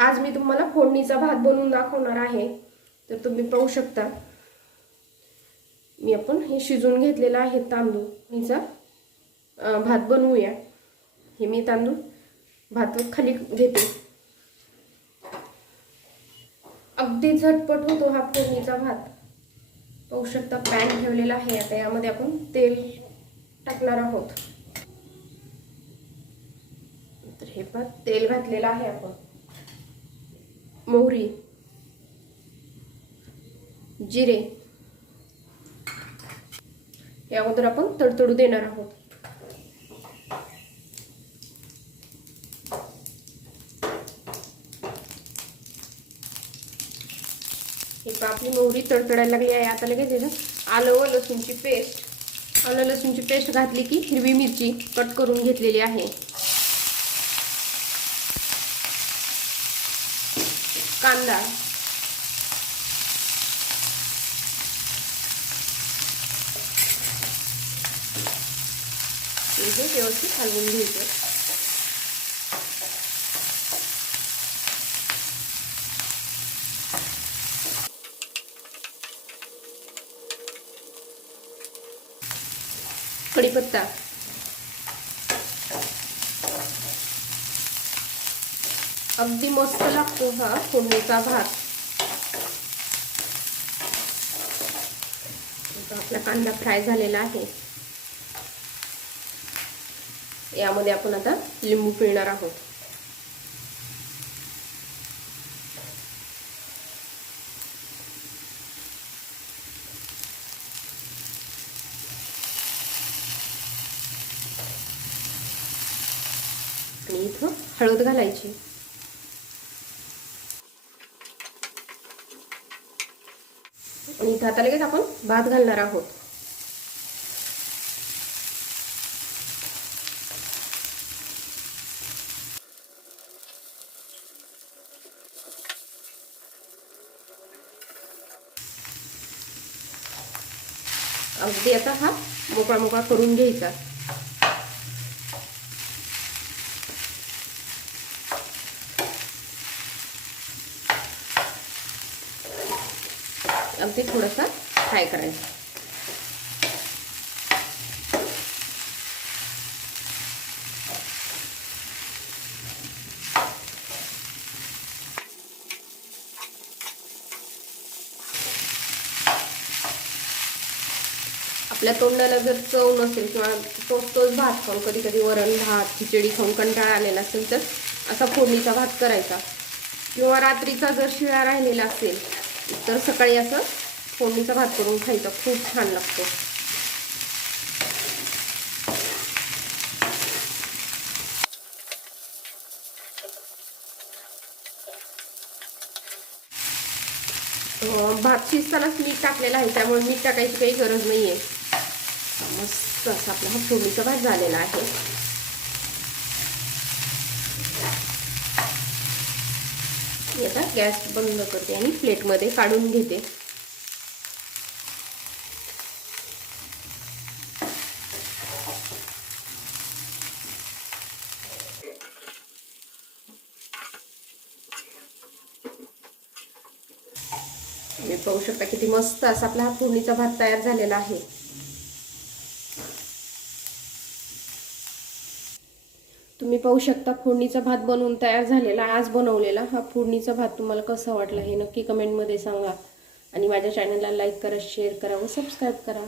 आज मी तुम्हाला फोडणीचा भात बनवून दाखवणार आहे. तर तुम्ही पाहू शकता. मी आपण हे शिजवून घेतलेलं आहे तांदूळ. नीचा भात बनवूया. हे मी तांदूळ भात खाली घेते. अगदी झटपट होतो हा फोडणीचा भात. पाहू शकता पॅन ठेवलेला आहे. आता यामध्ये आपण तेल टाकणार आहोत. तर हे पण तेल घातलेलं आहे आपण. मोहरी जिरे. या अगोदर आपण तडतडू देणार आहोत. हे आपली मोहरी तडतडायला लागली आहे. आता लगेच याच्यात आलं व लसूणची पेस्ट. आलं लसूणची पेस्ट घातली की हिरवी मिरची कट करून घेतलेली आहे. कांदा हे व्यवस्थित हलवून घ्यायचं कढीपत्ता अगदी मस्त लागतो हा फोडणीचा भात. आपला कांदा फ्राय झालेला आहे. यामध्ये आपण आता लिंबू पिळणार आहोत. आणि इथं हळद घालायची. आणि इथं आता लगेच आपण भात घालणार आहोत. अगदी आता हा मोकळा मोकळा करून घ्यायचा. अगदी थोडासा फ्राय करायचा. आपल्या तोंडाला जर चव नसेल किंवा तोच तोच भात खाऊन कधी कधी वरण भात खिचडी खाऊन कंटाळा आलेला असेल तर असा फोडणीचा भात करायचा. किंवा रात्रीचा जर शिळा राहिलेला असेल तर सकाळी असं फोडणीचा भात करून खायचा. खूप छान लागतो. भात शिजतानाच मीठ टाकलेलं आहे त्यामुळे मीठ टाकायची काही गरज नाही आहे मस्त असा आपला हा फोडणीचा भात झालेला आहे. मी आता गॅस बंद करते आणि प्लेटमध्ये काढून घेते. मी पाहू शकता किती मस्त असा आपला हा फोडणीचा भात तयार झालेला आहे. तुम्ही पाहू शकता फोडणीचा भात बनवून तयार झालेला आज बनवलेला. हा फोडणीचा भात तुम्हाला कसा वाटला हे नक्की कमेंटमध्ये सांगा. आणि माझ्या चॅनलला लाईक करा शेअर करा व सबस्क्राईब करा.